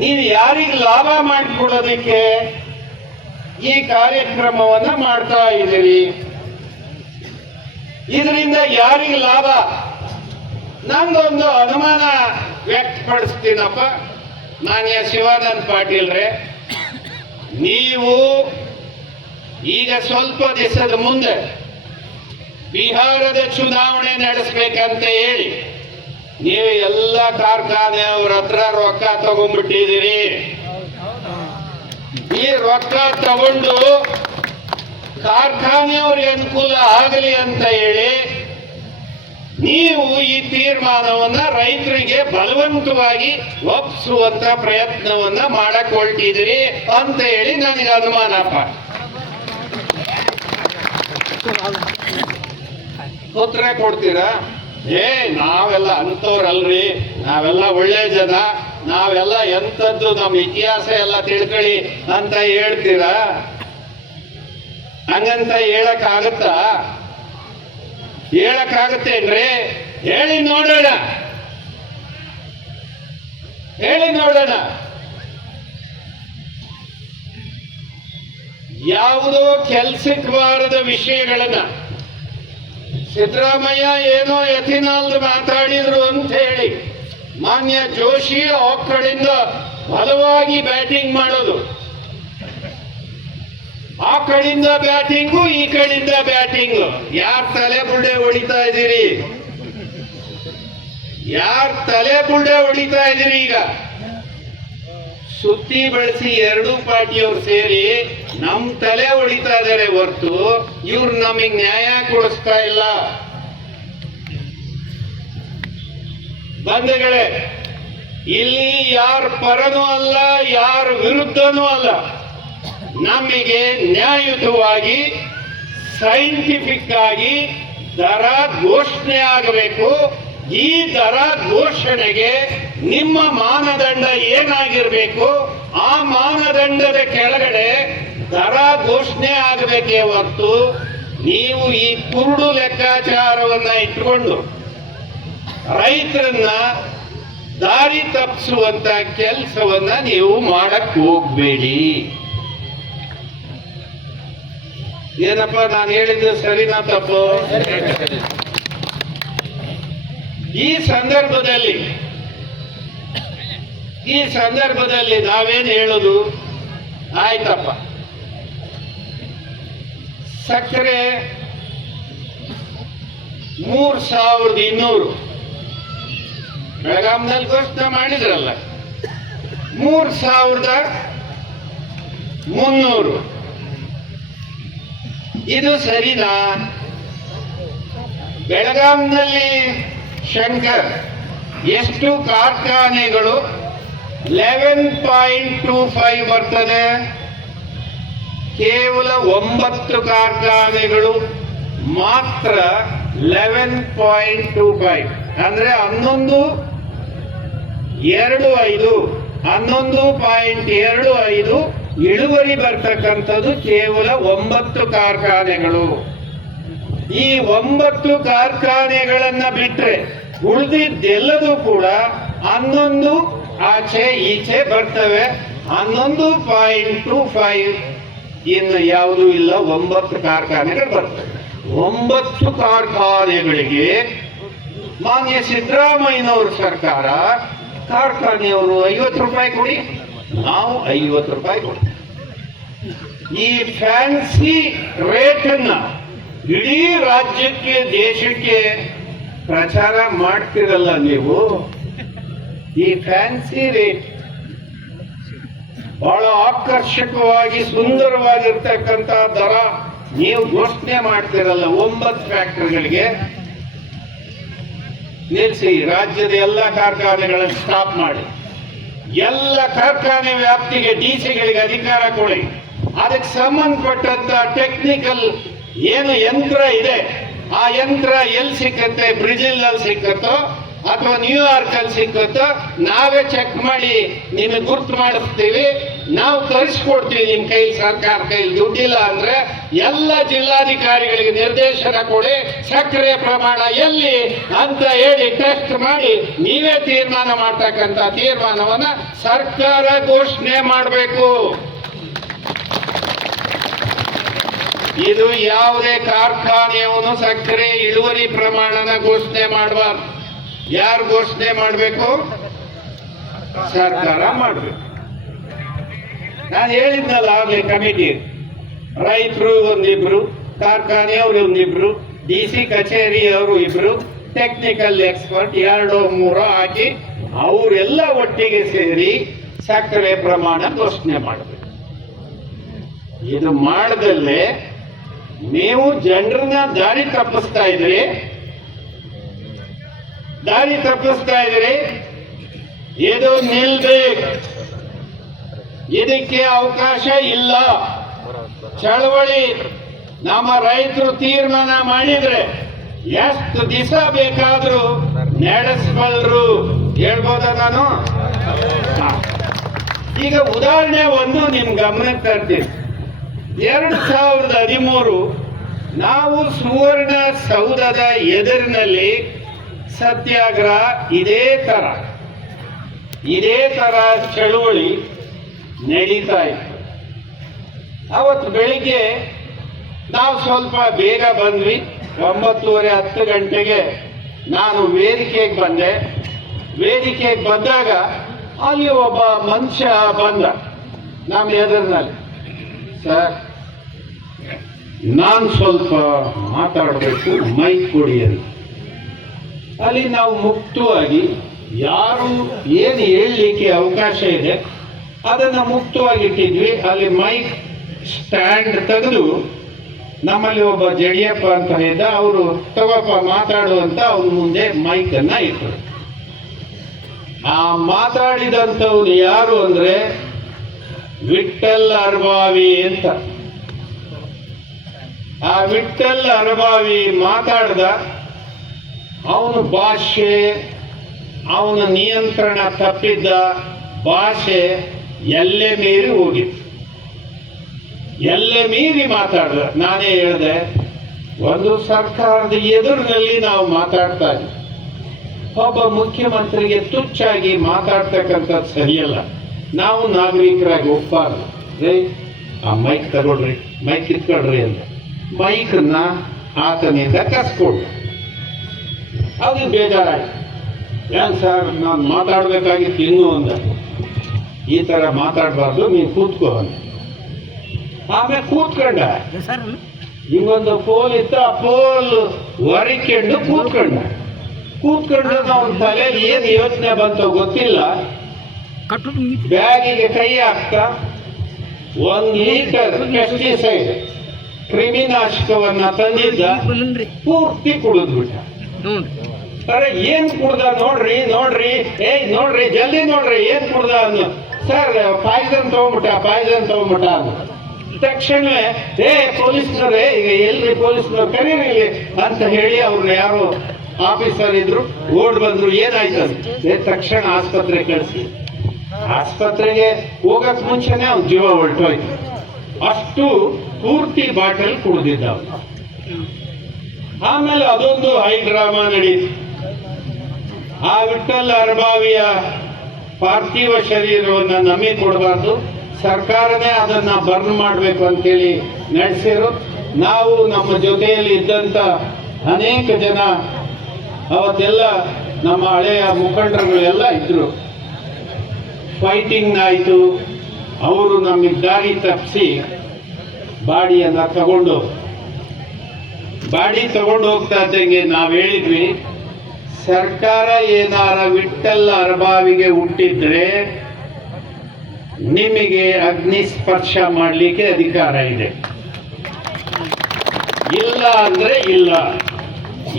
ನೀವು ಯಾರಿಗೆ ಲಾಭ ಮಾಡಿಕೊಡೋದಕ್ಕೆ ಈ ಕಾರ್ಯಕ್ರಮವನ್ನ ಮಾಡ್ತಾ ಇದ್ದೀರಿ? ಇದರಿಂದ ಯಾರಿಗೆ ಲಾಭ? ನಂದೊಂದು ಅನುಮಾನ ವ್ಯಕ್ತಪಡಿಸ್ತೀನಪ್ಪ. ಮಾನ್ಯ ಶಿವಾನಂದ ಪಾಟೀಲ್ರೆ, ನೀವು ಈಗ ಸ್ವಲ್ಪ ದಿವಸದ ಮುಂದೆ ಬಿಹಾರದ ಚುನಾವಣೆ ನಡೆಸಬೇಕಂತ ಹೇಳಿ ನೀವು ಎಲ್ಲ ಕಾರ್ಖಾನೆಯವ್ರ ಹತ್ರ ರೊಕ್ಕ ತಗೊಂಡ್ಬಿಟ್ಟಿದ್ದೀರಿ. ಈ ರೊಕ್ಕ ತಗೊಂಡು ಕಾರ್ಖಾನೆಯವ್ರಿಗೆ ಅನುಕೂಲ ಆಗಲಿ ಅಂತ ಹೇಳಿ ನೀವು ಈ ತೀರ್ಮಾನವನ್ನ ರೈತರಿಗೆ ಬಲವಂತವಾಗಿ ಒಪ್ಪಿಸುವಂತ ಪ್ರಯತ್ನವನ್ನ ಮಾಡಕ್ ಹೊರಟಿದ್ದೀರಿ ಅಂತ ಹೇಳಿ ನನಗೆ ಅನುಮಾನಪ್ಪ. ಉತ್ತರ ಕೊಡ್ತೀರಾ? ನಾವೆಲ್ಲ ಅಂತವ್ರಲ್ರಿ, ನಾವೆಲ್ಲ ಒಳ್ಳೆ ಜನ, ನಾವೆಲ್ಲ ಎಂಥದ್ದು ನಮ್ಮ ಇತಿಹಾಸ ಎಲ್ಲ ತಿಳ್ಕೊಳ್ಳಿ ಅಂತ ಹೇಳ್ತೀರಾ? ಹಂಗಂತ ಹೇಳಕ್ಕಾಗತ್ತಾ? ಹೇಳಕ್ಕಾಗತ್ತೇನ್ರಿ? ಹೇಳಿ ನೋಡೋಣ, ಹೇಳಿ ನೋಡೋಣ. ಯಾವುದೋ ಕೆಲ್ಸಕ್ಕೆ ಬಾರದ ವಿಷಯಗಳನ್ನ ಸಿದ್ದರಾಮಯ್ಯ ಏನೋ ಎಥಿನಾಲ್ ಮಾತಾಡಿದ್ರು ಅಂತ ಹೇಳಿ ಮಾನ್ಯ ಜೋಶಿ ಆ ಕಡೆಯಿಂದ ಬಲವಾಗಿ ಬ್ಯಾಟಿಂಗ್ ಮಾಡೋದು, ಆ ಕಡೆಯಿಂದ ಬ್ಯಾಟಿಂಗು ಈ ಕಡೆಯಿಂದ ಬ್ಯಾಟಿಂಗು. ಯಾರ್ ತಲೆ ಬುಲ್ಡೆ ಹೊಡಿತಾ ಇದ್ದೀರಿ? ಯಾರ್ ತಲೆ ಬುಲ್ಡೆ ಹೊಡಿತಾ ಇದ್ದೀರಿ? ಈಗ ಸುತ್ತಿ ಬಳಸಿ ಎರಡೂ ಪಾರ್ಟಿಯವ್ರು ಸೇರಿ ನಮ್ ತಲೆ ಹೊಡಿತಾ ಇದಾರೆ ಹೊರತು ಇವ್ರು ನಮಗ್ ನ್ಯಾಯ ಕೊಡಿಸ್ತಾ ಇಲ್ಲ. ಬಂಧುಗಳೇ, ಇಲ್ಲಿ ಯಾರ ಪರನೂ ಅಲ್ಲ, ಯಾರ ವಿರುದ್ಧನೂ ಅಲ್ಲ. ನಮಗೆ ನ್ಯಾಯಯುತವಾಗಿ ಸೈಂಟಿಫಿಕ್ ಆಗಿ ದರ ಘೋಷಣೆ ಆಗಬೇಕು. ಈ ದರ ಘೋಷಣೆಗೆ ನಿಮ್ಮ ಮಾನದಂಡ ಏನಾಗಿರ್ಬೇಕು, ಆ ಮಾನದಂಡದ ಕೆಳಗಡೆ ದರ ಘೋಷಣೆ ಆಗಬೇಕೇ ಹೊರತು ನೀವು ಈ ಕುರುಡು ಲೆಕ್ಕಾಚಾರವನ್ನ ಇಟ್ಕೊಂಡು ರೈತರನ್ನ ದಾರಿ ತಪ್ಪಿಸುವಂತ ಕೆಲಸವನ್ನ ನೀವು ಮಾಡಕ್ ಹೋಗ್ಬೇಡಿ. ಏನಪ್ಪ ನಾನು ಹೇಳಿದ್ದು ಸರಿನಾ ತಪ್ಪು? ಈ ಸಂದರ್ಭದಲ್ಲಿ ನಾವೇನು ಹೇಳೋದು? ಆಯ್ತಪ್ಪ, ಸಕ್ಕರೆ 3200 ಬೆಳಗಾಂನಲ್ಲಿ ಘೋಷಣೆ ಮಾಡಿದ್ರಲ್ಲ, 3300 ಇದು ಸರಿನಾ? ಬೆಳಗಾಂನಲ್ಲಿ ಶಂಕರ್ ಎಷ್ಟು ಕಾರ್ಖಾನೆಗಳು 11.25 ಬರ್ತದೆ? ಕೇವಲ 9 ಕಾರ್ಖಾನೆಗಳು ಮಾತ್ರ 11.25 ಅಂದ್ರೆ 11.25 ಇಳುವರಿ ಬರ್ತಕ್ಕಂಥದ್ದು ಕೇವಲ 9 ಕಾರ್ಖಾನೆಗಳು. ಈ 9 ಕಾರ್ಖಾನೆಗಳನ್ನ ಬಿಟ್ರೆ ಉಳಿದಿದ್ದೆಲ್ಲದೂ ಕೂಡ 11 ಆಚೆ ಈಚೆ ಬರ್ತವೆ. 11.25 ಇನ್ನು ಯಾವುದೂ ಇಲ್ಲ, 9 ಕಾರ್ಖಾನೆಗಳು ಬರ್ತವೆ. 9 ಕಾರ್ಖಾನೆಗಳಿಗೆ ಮಾನ್ಯ ಸಿದ್ದರಾಮಯ್ಯನವ್ರ ಸರ್ಕಾರ ಕಾರ್ಖಾನೆಯವರು 50 ರೂಪಾಯಿ ಕೊಡಿ, ನಾವು 50 ರೂಪಾಯಿ ಕೊಡಿ. ಈ ಫ್ಯಾನ್ಸಿ ರೇಟ್ ಅನ್ನ ಇಡೀ ರಾಜ್ಯಕ್ಕೆ ದೇಶಕ್ಕೆ ಪ್ರಚಾರ ಮಾಡ್ತಿರಲ್ಲ ನೀವು. ಈ ಫ್ಯಾನ್ಸಿ ರೇಟ್ ಬಹಳ ಆಕರ್ಷಕವಾಗಿ ಸುಂದರವಾಗಿರ್ತಕ್ಕಂಥ ದರ ನೀವು ಘೋಷಣೆ ಮಾಡ್ತಿರಲ್ಲ. 9 ಫ್ಯಾಕ್ಟರಿಗಳಿಗೆ ನಿಲ್ಲಿಸಿ, ರಾಜ್ಯದ ಎಲ್ಲ ಕಾರ್ಖಾನೆಗಳನ್ನು ಸ್ಟಾಪ್ ಮಾಡಿ, ಎಲ್ಲ ಕಾರ್ಖಾನೆ ವ್ಯಾಪ್ತಿಗೆ ಡಿಸಿಗಳಿಗೆ ಅಧಿಕಾರ ಕೊಡಿ. ಅದಕ್ಕೆ ಸಂಬಂಧಪಟ್ಟಂತ ಟೆಕ್ನಿಕಲ್ ಏನು ಯಂತ್ರ ಇದೆ, ಆ ಯಂತ್ರ ಎಲ್ಲಿ ಸಿಕ್ಕತ್ತೆ? ಬ್ರೆಜಿಲ್ ಅಲ್ಲಿ ಸಿಕ್ಕತ್ತೋ ಅಥವಾ ನ್ಯೂಯಾರ್ಕ್ ಅಲ್ಲಿ ಸಿಕ್ಕತ್ತೋ ನಾವೇ ಚೆಕ್ ಮಾಡಿ ನಿಮಗೆ ಗುರ್ತು ಮಾಡಿಸ್ತೀವಿ, ನಾವು ತರಿಸ್ಕೊಡ್ತೀವಿ ನಿಮ್ ಕೈಲಿ. ಸರ್ಕಾರ ಕೈಲಿ ದುಡ್ಡಿಲ್ಲ ಅಂದ್ರೆ ಎಲ್ಲ ಜಿಲ್ಲಾಧಿಕಾರಿಗಳಿಗೆ ನಿರ್ದೇಶನ ಕೊಡಿ, ಸಕ್ಕರೆಯ ಪ್ರಮಾಣ ಎಲ್ಲಿ ಅಂತ ಹೇಳಿ ಟೆಸ್ಟ್ ಮಾಡಿ ನೀವೇ ತೀರ್ಮಾನ ಮಾಡ್ತಕ್ಕಂಥ ತೀರ್ಮಾನವನ್ನ ಸರ್ಕಾರ ಘೋಷಣೆ ಮಾಡಬೇಕು. ಇದು ಯಾವುದೇ ಕಾರ್ಖಾನೆಯವನು ಸಕ್ಕರೆ ಇಳುವರಿ ಪ್ರಮಾಣನ ಘೋಷಣೆ ಮಾಡಬಾರ್ದು. ಯಾರು ಘೋಷಣೆ ಮಾಡಬೇಕು? ಸರ್ಕಾರ ಮಾಡಬೇಕು. ನಾನು ಹೇಳಿದ್ನಲ್ಲ ಆಗ್ಲಿ, ಕಮಿಟಿ ರೈತರು ಒಂದಿಬ್ರು, ಕಾರ್ಖಾನೆಯವರು ಒಂದಿಬ್ರು, ಡಿಸಿ ಕಚೇರಿಯವರು ಇಬ್ರು, ಟೆಕ್ನಿಕಲ್ ಎಕ್ಸ್ಪರ್ಟ್ 2-3 ಹಾಕಿ ಅವರೆಲ್ಲ ಒಟ್ಟಿಗೆ ಸೇರಿ ಸಕ್ಕರೆ ಪ್ರಮಾಣ ಘೋಷಣೆ ಮಾಡಬೇಕು. ಇದು ಮಾಡದಲ್ಲೇ ನೀವು ಜನರನ್ನ ದಾರಿ ತಪ್ಪಿಸ್ತಾ ಇದ್ರಿ. ಇದು ನಿಲ್ಬೇಕು, ಇದಕ್ಕೆ ಅವಕಾಶ ಇಲ್ಲ. ಚಳವಳಿ ನಮ್ಮ ರೈತರು ತೀರ್ಮಾನ ಮಾಡಿದ್ರೆ ಎಷ್ಟು ದಿವಸ ಬೇಕಾದ್ರೂ ನಡೆಸಬಲ್ಲರು. ಹೇಳ್ಬೋದ ನಾನು? ಈಗ ಉದಾಹರಣೆ ಒಂದು ನಿಮ್ ಗಮನಕ್ಕೆ ತರ್ತೀನಿ. 2013 ನಾವು ಸುವರ್ಣ ಸೌಧದ ಎದುರಿನಲ್ಲಿ ಸತ್ಯಾಗ್ರಹ ಇದೇ ತರ ಚಳುವಳಿ ನಡೀತಾ ಇತ್ತು. ಅವತ್ತು ಬೆಳಿಗ್ಗೆ ನಾವು ಸ್ವಲ್ಪ ಬೇಗ ಬಂದ್ವಿ. 9:30-10 ಗಂಟೆಗೆ ನಾನು ವೇದಿಕೆಗೆ ಬಂದೆ. ವೇದಿಕೆಗೆ ಬಂದಾಗ ಅಲ್ಲಿ ಒಬ್ಬ ಮನುಷ್ಯ ಬಂದ ನಮ್ಮ ಎದುರಿನಲ್ಲಿ. ಸರ್, ನಾನು ಸ್ವಲ್ಪ ಮಾತಾಡಬೇಕು, ಮೈಕ್ ಕೊಡಿ ಅಂತ. ಅಲ್ಲಿ ನಾವು ಮುಕ್ತವಾಗಿ ಯಾರು ಏನು ಹೇಳಲಿಕ್ಕೆ ಅವಕಾಶ ಇದೆ ಅದನ್ನು ಮುಕ್ತವಾಗಿ ಇಟ್ಟಿದ್ವಿ. ಅಲ್ಲಿ ಮೈಕ್ ಸ್ಟ್ಯಾಂಡ್ ತೆಗೆದು ನಮ್ಮಲ್ಲಿ ಒಬ್ಬ ಜಡಿಯಪ್ಪ ಅಂತ ಇದ್ದ, ಅವರು ತಗೋಪ್ಪ ಮಾತಾಡುವಂತ ಅವ್ರ ಮುಂದೆ ಮೈಕನ್ನ ಇಟ್ಟರು. ಆ ಮಾತಾಡಿದಂಥವ್ರು ಯಾರು ಅಂದ್ರೆ ವಿಠ್ಠಲ್ ಅರಬಾವಿ ಅಂತ. ಆ ವಿಠ್ಠಲ್ ಅರಬಾವಿ ಮಾತಾಡ್ದ. ಅವನ ಭಾಷೆ, ಅವನ ನಿಯಂತ್ರಣ ತಪ್ಪಿದ್ದ ಭಾಷೆ ಎಲ್ಲೆ ಮೀರಿ ಹೋಗಿತ್ತು. ಎಲ್ಲೆ ಮೀರಿ ಮಾತಾಡ್ದ. ನಾನೇ ಹೇಳಿದೆ, ಒಂದು ಸರ್ಕಾರದ ಎದುರಿನಲ್ಲಿ ನಾವು ಮಾತಾಡ್ತಾ ಇದ್ದೀವಿ. ಒಬ್ಬ ಮುಖ್ಯಮಂತ್ರಿಗೆ ತುಚ್ಚಾಗಿ ಮಾತಾಡ್ತಕ್ಕಂಥದ್ದು ಸರಿಯಲ್ಲ. ನಾವು ನಾಗರಿಕರಾಗಿ ಒಪ್ಪಾರ್ದು. ರೇ, ಆ ಮೈಕ್ ತಗೊಳ್ರಿ, ಮೈಕ್ ಇಟ್ಕೊಳ್ರಿ ಅಂತ ಮೈಕನ್ನ ಆತನಿಂದ ಕಸ್ಕೊಂಡು. ಅದು ಬೇಜಾರಾಯ್ತು. ಏನ್ ಸರ್, ನಾನು ಮಾತಾಡ್ಬೇಕಾಗಿತ್ತು ಇನ್ನೂ ಅಂದ. ಈ ತರ ಮಾತಾಡಬಾರ್ದು, ನೀನು ಕೂತ್ಕೋ ಅಂತ. ಆಮೇಲೆ ಕೂತ್ಕೊಂಡ. ಹಿಂಗೊಂದು ಪೋಲ್ ಇತ್ತು, ಆ ಪೋಲ್ ಹೊರಿಕೊಂಡು ಕೂತ್ಕೊಂಡ. ಅವನ ತಲೆಯಲ್ಲಿ ಏನು ಯೋಚನೆ ಬಂತೋ ಗೊತ್ತಿಲ್ಲ. ಬ್ಯಾಗಿಗೆ ಕೈ ಹಾಕ್ತಾ 1 ಲೀಟರ್ ಪೆಸ್ಟಿಸೈಡ್ ಕ್ರಿಮಿನಾಶಕವನ್ನ ತಂದಿದ್ದ, ಪೂರ್ತಿ ಕುಡಿದ್ಬಿಟ್ಟ. ಅರೆ, ಏನ್ ಕುಡ್ದ ನೋಡ್ರಿ, ನೋಡ್ರಿ ಜಲ್ದಿ ನೋಡ್ರಿ, ಏನ್ ಕುಡ್ದ ಅನ್ನು. ಸರ್, ಪಾಯ್ಸನ್ ತಗೊಂಡ್ಬಿಟ್ಟ ಅನ್ನು. ತಕ್ಷಣವೇ ಪೊಲೀಸ್ನವ್ರೆ, ಈಗ ಎಲ್ರಿ ಪೊಲೀಸ್ನವ್ರು ಕರೀರಿ ಅಂತ ಹೇಳಿ ಅವ್ರನ್ನ ಯಾರು ಆಫೀಸರ್ ಇದ್ರು ಓಡ್ ಬಂದ್ರು. ಏನಾಯ್ತು ಅಂತ ತಕ್ಷಣ ಆಸ್ಪತ್ರೆ ಕಳಿಸಿ. ಆಸ್ಪತ್ರೆಗೆ ಹೋಗಕ್ ಮುಂಚೆನೆ ಅವ್ನ ಜೀವ ಹೊರಟೋಯ್ತು. ಅಷ್ಟು ಪೂರ್ತಿ ಬಾಟಲ್ ಕುಡಿದಿದ್ದ ಅವನು. ಆಮೇಲೆ ಅದೊಂದು ಹೈ ಡ್ರಾಮಾ ನಡೀತು. ಆ ವಿಠ್ಠಲ್ ಅರಬಾವಿಯ ಪಾರ್ಥಿವ ಶರೀರವನ್ನು ನಮಗೆ ಕೊಡಬಾರ್ದು, ಸರ್ಕಾರನೇ ಅದನ್ನ ಬರ್ನ್ ಮಾಡಬೇಕು ಅಂತೇಳಿ ನಡೆಸಿರು. ನಾವು ನಮ್ಮ ಜೊತೆಯಲ್ಲಿ ಇದ್ದಂತ ಅನೇಕ ಜನ, ಅವತ್ತೆಲ್ಲ ನಮ್ಮ ಹಳೆಯ ಮುಖಂಡರುಗಳು ಎಲ್ಲ ಇದ್ರು. ಫೈಟಿಂಗ್ ಆಯಿತು. ಅವರು ನಮಗೆ ದಾರಿ ತಪ್ಪಿಸಿ ಬಾಡಿಯನ್ನು ತಗೊಂಡು ಹೋಗ್ತಾ ಇದ್ದಂಗೆ ನಾವು ಹೇಳಿದ್ವಿ, ಸರ್ಕಾರ ಏನಾರ ವಿಠ್ಠಲ್ ಅರಬಾವಿಗೆ ಹುಟ್ಟಿದ್ರೆ ನಿಮಗೆ ಅಗ್ನಿ ಸ್ಪರ್ಶ ಮಾಡಲಿಕ್ಕೆ ಅಧಿಕಾರ ಇದೆ, ಇಲ್ಲ ಅಂದ್ರೆ ಇಲ್ಲ.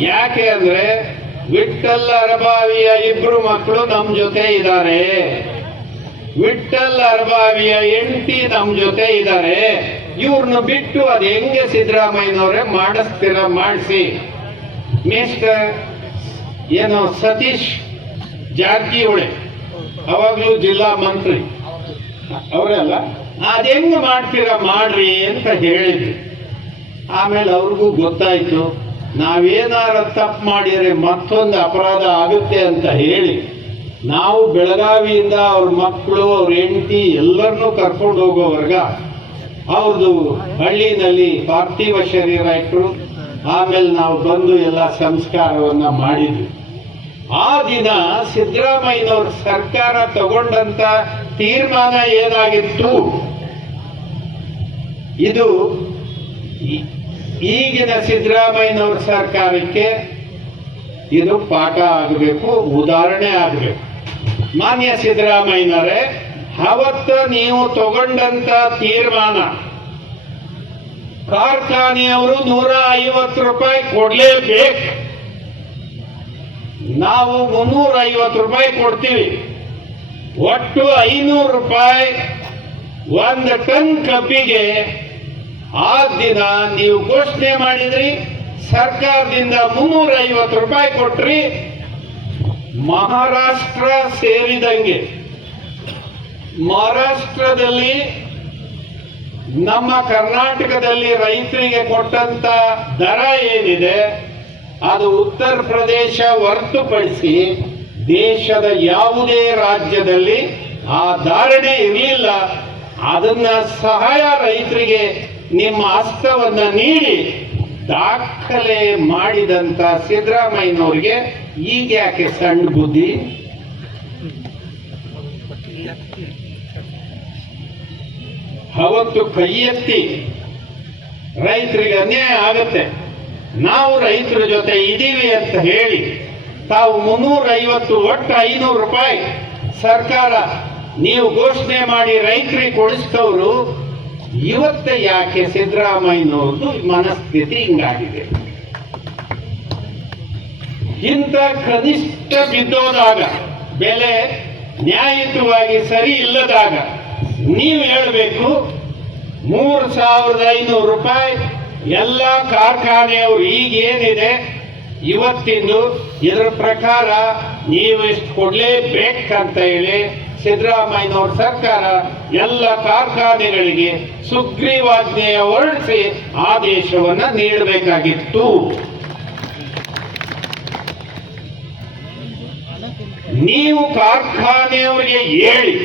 ಯಾಕೆ ಅಂದ್ರೆ ವಿಠ್ಠಲ್ ಅರಬಾವಿಯ 2 ಮಕ್ಕಳು ನಮ್ಮ ಜೊತೆ ಇದ್ದಾರೆ. ವಿಠ್ಠಲ್ ಅರಬಾವಿಯ ಹೆಂಡತಿ ನಮ್ಮ ಜೊತೆ ಇದ್ದಾರೆ. ಇವ್ರನ್ನ ಬಿಟ್ಟು ಅದು ಹೆಂಗೆ ಸಿದ್ದರಾಮಯ್ಯನವರೇ ಮಾಡಿಸಿ. ಮಿಸ್ಟರ್ ಏನೋ ಸತೀಶ್ ಜಾರಕಿಹೊಳಿ ಅವಾಗಲೂ ಜಿಲ್ಲಾ ಮಂತ್ರಿ ಅವರೇ ಅಲ್ಲ, ಅದು ಹೆಂಗೆ ಮಾಡ್ರಿ ಅಂತ ಹೇಳಿದ್ವಿ. ಆಮೇಲೆ ಅವ್ರಿಗೂ ಗೊತ್ತಾಯ್ತು ನಾವೇನಾರ ತಪ್ಪು ಮಾಡಿದರೆ ಮತ್ತೊಂದು ಅಪರಾಧ ಆಗುತ್ತೆ ಅಂತ ಹೇಳಿ ನಾವು ಬೆಳಗಾವಿಯಿಂದ ಅವ್ರ ಮಕ್ಕಳು, ಅವ್ರ ಹೆಂಡತಿ ಎಲ್ಲರನ್ನೂ ಕರ್ಕೊಂಡು ಹೋಗೋವರ್ಗ ಅವ್ರದ್ದು ಹಳ್ಳಿನಲ್ಲಿ ಪಾರ್ಥಿವ ಶರೀರ ಇಟ್ಟರು. ಆಮೇಲೆ ನಾವು ಬಂದು ಎಲ್ಲ ಸಂಸ್ಕಾರವನ್ನ ಮಾಡಿದ್ವಿ. ಆ ದಿನ ಸಿದ್ದರಾಮಯ್ಯನವ್ರ ಸರ್ಕಾರ ತಗೊಂಡಂತ ತೀರ್ಮಾನ ಏನಾಗಿತ್ತು, ಇದು ಈಗಿನ ಸಿದ್ದರಾಮಯ್ಯನವ್ರ ಸರ್ಕಾರಕ್ಕೆ ಇದು ಪಾಠ ಆಗಬೇಕು, ಉದಾಹರಣೆ ಆಗಬೇಕು. ಮಾನ್ಯ ಸಿದ್ದರಾಮಯ್ಯನವರೇ, ಅವತ್ತು ನೀವು ತಗೊಂಡಂತ ತೀರ್ಮಾನ ಕಾರ್ಖಾನೆಯವರು 150 ರೂಪಾಯಿ ಕೊಡ್ಲೇಬೇಕು. ನಾವು 350 ರೂಪಾಯಿ ಕೊಡ್ತೀವಿ. ಒಟ್ಟು 500 ರೂಪಾಯಿ 1 ಟನ್ ಕಬ್ಬಿಗೆ ಆ ದಿನ ನೀವು ಘೋಷಣೆ ಮಾಡಿದ್ರಿ. ಸರ್ಕಾರದಿಂದ 350 ರೂಪಾಯಿ ಕೊಟ್ರಿ. ಮಹಾರಾಷ್ಟ್ರ ಸೇರಿದಂಗೆ ಮಹಾರಾಷ್ಟ್ರದಲ್ಲಿ ನಮ್ಮ ಕರ್ನಾಟಕದಲ್ಲಿ ರೈತರಿಗೆ ಕೊಟ್ಟಂತ ದರ ಏನಿದೆ ಅದು ಉತ್ತರ ಪ್ರದೇಶ ಹೊರತುಪಡಿಸಿ ದೇಶದ ಯಾವುದೇ ರಾಜ್ಯದಲ್ಲಿ ಆ ಧಾರಣೆ ಇರಲಿಲ್ಲ. ಅದನ್ನ ಸಹಾಯ ರೈತರಿಗೆ ನಿಮ್ಮ ಹಸ್ತವನ್ನ ನೀಡಿ ದಾಖಲೆ ಮಾಡಿದಂತ ಸಿದ್ದರಾಮಯ್ಯನವ್ರಿಗೆ ಈಗ ಯಾಕೆ ಸಣ್ಣ ಬುದ್ಧಿ? ಅವತ್ತು ಕೈ ಎತ್ತಿ ರೈತರಿಗೆ ಅನ್ಯಾಯ ಆಗತ್ತೆ, ನಾವು ರೈತರ ಜೊತೆ ಇದ್ದೀವಿ ಅಂತ ಹೇಳಿ ತಾವು 350 ಒಟ್ಟು 500 ರೂಪಾಯಿ ಸರ್ಕಾರ ನೀವು ಘೋಷಣೆ ಮಾಡಿ ರೈತರಿಗೆ ಕೊಡಿಸ್ತವ್ರು ಇವತ್ತೇ ಯಾಕೆ ಸಿದ್ದರಾಮಯ್ಯನವ್ರದ್ದು ಮನಸ್ಥಿತಿ ಹಿಂಗಾಗಿದೆ? ಇಂಥ ಕನಿಷ್ಠ ಬಿದ್ದೋದಾಗ, ಬೆಲೆ ನ್ಯಾಯಯುತವಾಗಿ ಸರಿ ಇಲ್ಲದಾಗ ನೀವು ಹೇಳಬೇಕು 3,500 ರೂಪಾಯಿ ಎಲ್ಲ ಕಾರ್ಖಾನೆಯವರು ಈಗೇನಿದೆ ಇವತ್ತಿಂದು ಇದರ ಪ್ರಕಾರ ನೀವು ಎಷ್ಟು ಕೊಡ್ಲೇಬೇಕಂತ ಹೇಳಿ ಸಿದ್ದರಾಮಯ್ಯನವ್ರ ಸರ್ಕಾರ ಎಲ್ಲ ಕಾರ್ಖಾನೆಗಳಿಗೆ ಸುಗ್ರೀವಾಜ್ಞೆಯ ಹೊರಡಿಸಿ ಆದೇಶವನ್ನ ನೀಡಬೇಕಾಗಿತ್ತು. ನೀವು ಕಾರ್ಖಾನೆಯವರಿಗೆ ಹೇಳಿ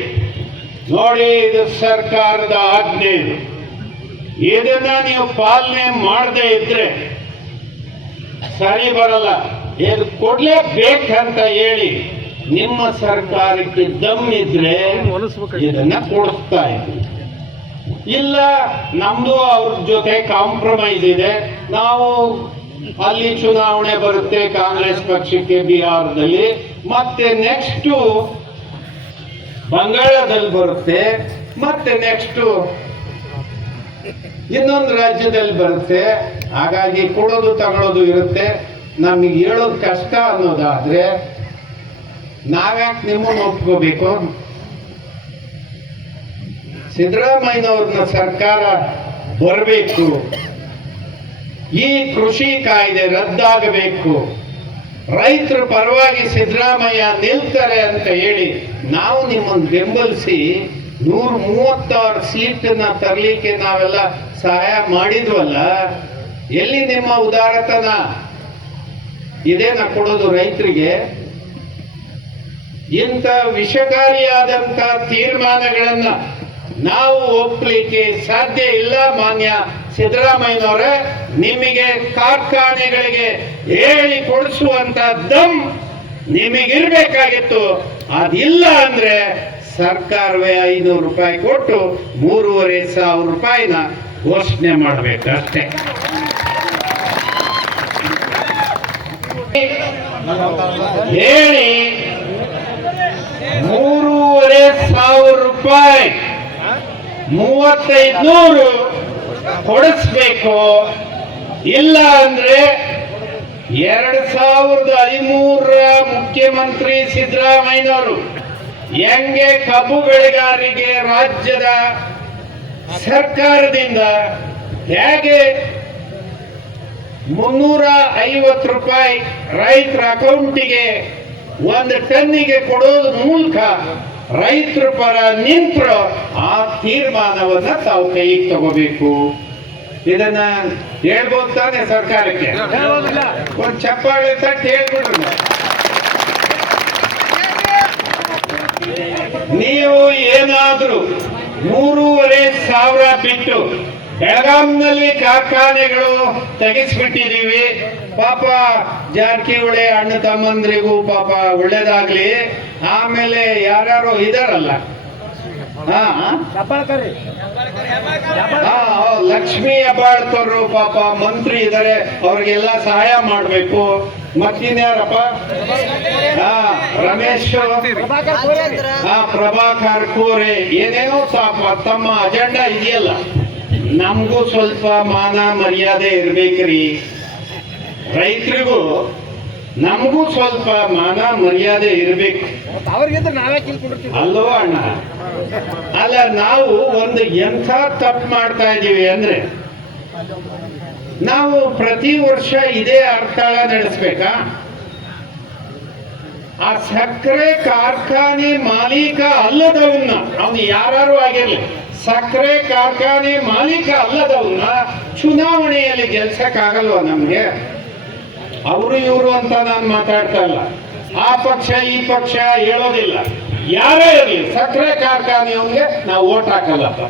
ನೋಡಿ, ಇದು ಸರ್ಕಾರದ ಆಜ್ಞೆ, ಇದನ್ನ ನೀವು ಪಾಲನೆ ಮಾಡದೇ ಇದ್ರೆ ಸರಿ ಬರಲ್ಲ, ಇದು ಕೊಡ್ಲೇಬೇಕಂತ ಹೇಳಿ ನಿಮ್ಮ ಸರ್ಕಾರಕ್ಕೆ ದಮ್ ಇದ್ರೆ ಇದನ್ನ ಕೊಡಿಸ್ತಾ ಇದ್ವಿ. ಇಲ್ಲ ನಮ್ದು ಅವ್ರ ಜೊತೆ ಕಾಂಪ್ರಮೈಸ್ ಇದೆ, ನಾವು ಅಲ್ಲಿ ಚುನಾವಣೆ ಬರುತ್ತೆ ಕಾಂಗ್ರೆಸ್ ಪಕ್ಷಕ್ಕೆ ಬಿಹಾರದಲ್ಲಿ, ಮತ್ತೆ ನೆಕ್ಸ್ಟ್ ಬಂಗಾಳದಲ್ಲಿ ಬರುತ್ತೆ, ಮತ್ತೆ ನೆಕ್ಸ್ಟ್ ಇನ್ನೊಂದು ರಾಜ್ಯದಲ್ಲಿ ಬರುತ್ತೆ. ಹಾಗಾಗಿ ಕೊಡೋದು ತಗೊಳ್ಳೋದು ಇರುತ್ತೆ. ನಮಗೆ ಹೇಳೋದು ಕಷ್ಟ ಅನ್ನೋದಾದ್ರೆ ನಾವ್ಯಾಕೆ ನಿಮ್ಮನ್ನು ಒಪ್ಕೋಬೇಕು? ಸಿದ್ದರಾಮಯ್ಯನವ್ರನ್ನ ಸರ್ಕಾರ ಬರಬೇಕು, ಈ ಕೃಷಿ ಕಾಯ್ದೆ ರದ್ದಾಗಬೇಕು, ರೈತರ ಪರವಾಗಿ ಸಿದ್ದರಾಮಯ್ಯ ನಿಲ್ತಾರೆ ಅಂತ ಹೇಳಿ ನಾವು ನಿಮ್ಮನ್ನು ಬೆಂಬಲಿಸಿ 136 ಸೀಟನ್ನ ತರಲಿಕ್ಕೆ ನಾವೆಲ್ಲ ಸಹಾಯ ಮಾಡಿದ್ವಲ್ಲ. ಎಲ್ಲಿ ನಿಮ್ಮ ಉದಾರತನ? ಇದೇನ ಕೊಡೋದು ರೈತರಿಗೆ? ಇಂಥ ವಿಷಕಾರಿಯಾದಂಥ ತೀರ್ಮಾನಗಳನ್ನ ನಾವು ಒಪ್ಪಲಿಕ್ಕೆ ಸಾಧ್ಯ ಇಲ್ಲ. ಮಾನ್ಯ ಸಿದ್ದರಾಮಯ್ಯನವರೇ, ನಿಮಗೆ ಕಾರ್ಖಾನೆಗಳಿಗೆ ಹೇಳಿ ಕೊಡಿಸುವಂತ ದಮ್ ನಿಮಗಿರ್ಬೇಕಾಗಿತ್ತು. ಅದಿಲ್ಲ ಅಂದ್ರೆ ಸರ್ಕಾರವೇ 500 ರೂಪಾಯಿ ಕೊಟ್ಟು 3,500 ರೂಪಾಯಿನ ಘೋಷಣೆ ಮಾಡಬೇಕಷ್ಟೇ. ಹೇಳಿ 3,500 ರೂಪಾಯಿ 3,500 ಕೊಡಿಸ್ಬೇಕು. ಇಲ್ಲ ಅಂದ್ರೆ 2013 ಮುಖ್ಯಮಂತ್ರಿ ಸಿದ್ದರಾಮಯ್ಯನವರು ಹೆಂಗೆ ಕಬ್ಬು ಬೆಳೆಗಾರರಿಗೆ ರಾಜ್ಯದ ಸರ್ಕಾರದಿಂದ ಹೇಗೆ 350 ರೂಪಾಯಿ ರೈತರ ಅಕೌಂಟಿಗೆ 1 ಟನ್ನಿಗೆ ಕೊಡೋದು ಮೂಲಕ ರೈತರ ಪರ ನಿಂತರು, ಆ ತೀರ್ಮಾನವನ್ನ ತಾವು ಕೈಗೆ ತಗೋಬೇಕು. ಇದನ್ನ ಹೇಳ್ಬೋದು ತಾನೆ ಸರ್ಕಾರಕ್ಕೆ? ಒಂದು ಚಪ್ಪಾಳೆ ತಟ್ಟಿ ಹೇಳ್ಬಿಡ್ರಿ. ನೀವು ಏನಾದ್ರೂ 3,500 ಬಿಟ್ಟು ಬೆಳಗಾಂನಲ್ಲಿ ಕಾರ್ಖಾನೆಗಳು ತೆಗೆಸ್ಬಿಟ್ಟಿದೀವಿ. ಪಾಪ ಜಾರಕಿಹೊಳಿ ಅಣ್ಣ ತಮ್ಮಂದ್ರಿಗೂ ಪಾಪ ಒಳ್ಳೇದಾಗ್ಲಿ. ಆಮೇಲೆ ಯಾರ್ಯಾರು ಇದಾರಲ್ಲ, ಲಕ್ಷ್ಮೀ ಹೆಬ್ಬಾಳ್ಕರ್ ಪಾಪ ಮಂತ್ರಿ ಇದಾರೆ, ಅವ್ರಿಗೆಲ್ಲ ಸಹಾಯ ಮಾಡ್ಬೇಕು. ಮತ್ತಿನ್ಯಾರಪ್ಪ, ರಮೇಶ್, ಪ್ರಭಾಕರ್ ಕೋರೆ, ಏನೇನೋ ತಮ್ಮ ಅಜೆಂಡಾ ಇದೆಯಲ್ಲ. ನಮಗೂ ಸ್ವಲ್ಪ ಮಾನ ಮರ್ಯಾದೆ ಇರ್ಬೇಕ್ರಿ. ರೈತರಿಗೂ ನಮಗೂ ಸ್ವಲ್ಪ ಮಾನ ಮರ್ಯಾದೆ ಇರ್ಬೇಕು ಅಲ್ವೋ ಅಣ್ಣ? ಅಲ್ಲ, ನಾವು ಒಂದು ಎಂಥ ತಪ್ಪು ಮಾಡ್ತಾ ಇದ್ದೀವಿ ಅಂದ್ರೆ, ನಾವು ಪ್ರತಿ ವರ್ಷ ಇದೇ ಹರ್ತಾಳ ನಡೆಸ್ಬೇಕಾ? ಆ ಸಕ್ಕರೆ ಕಾರ್ಖಾನೆ ಮಾಲೀಕ ಅಲ್ಲದವನ್ನ, ಅವನು ಯಾರು ಆಗಿರ್ಲಿ, ಸಕ್ಕರೆ ಕಾರ್ಖಾನೆ ಮಾಲೀಕ ಅಲ್ಲದವನ್ನ ಚುನಾವಣೆಯಲ್ಲಿ ಗೆಲ್ಸಕ್ಕಾಗಲ್ವ ನಮ್ಗೆ? ಅವರು ಇವರು ಅಂತ ನಾನು ಮಾತಾಡ್ತಾ ಇಲ್ಲ. ಆ ಪಕ್ಷ ಈ ಪಕ್ಷ ಹೇಳೋದಿಲ್ಲ. ಯಾರೇ ಇರಲಿ, ಸಕ್ಕರೆ ಕಾರ್ಖಾನೆಯವನಿಗೆ ನಾವು ಓಟ್ ಹಾಕಲ್ಲಪ್ಪ.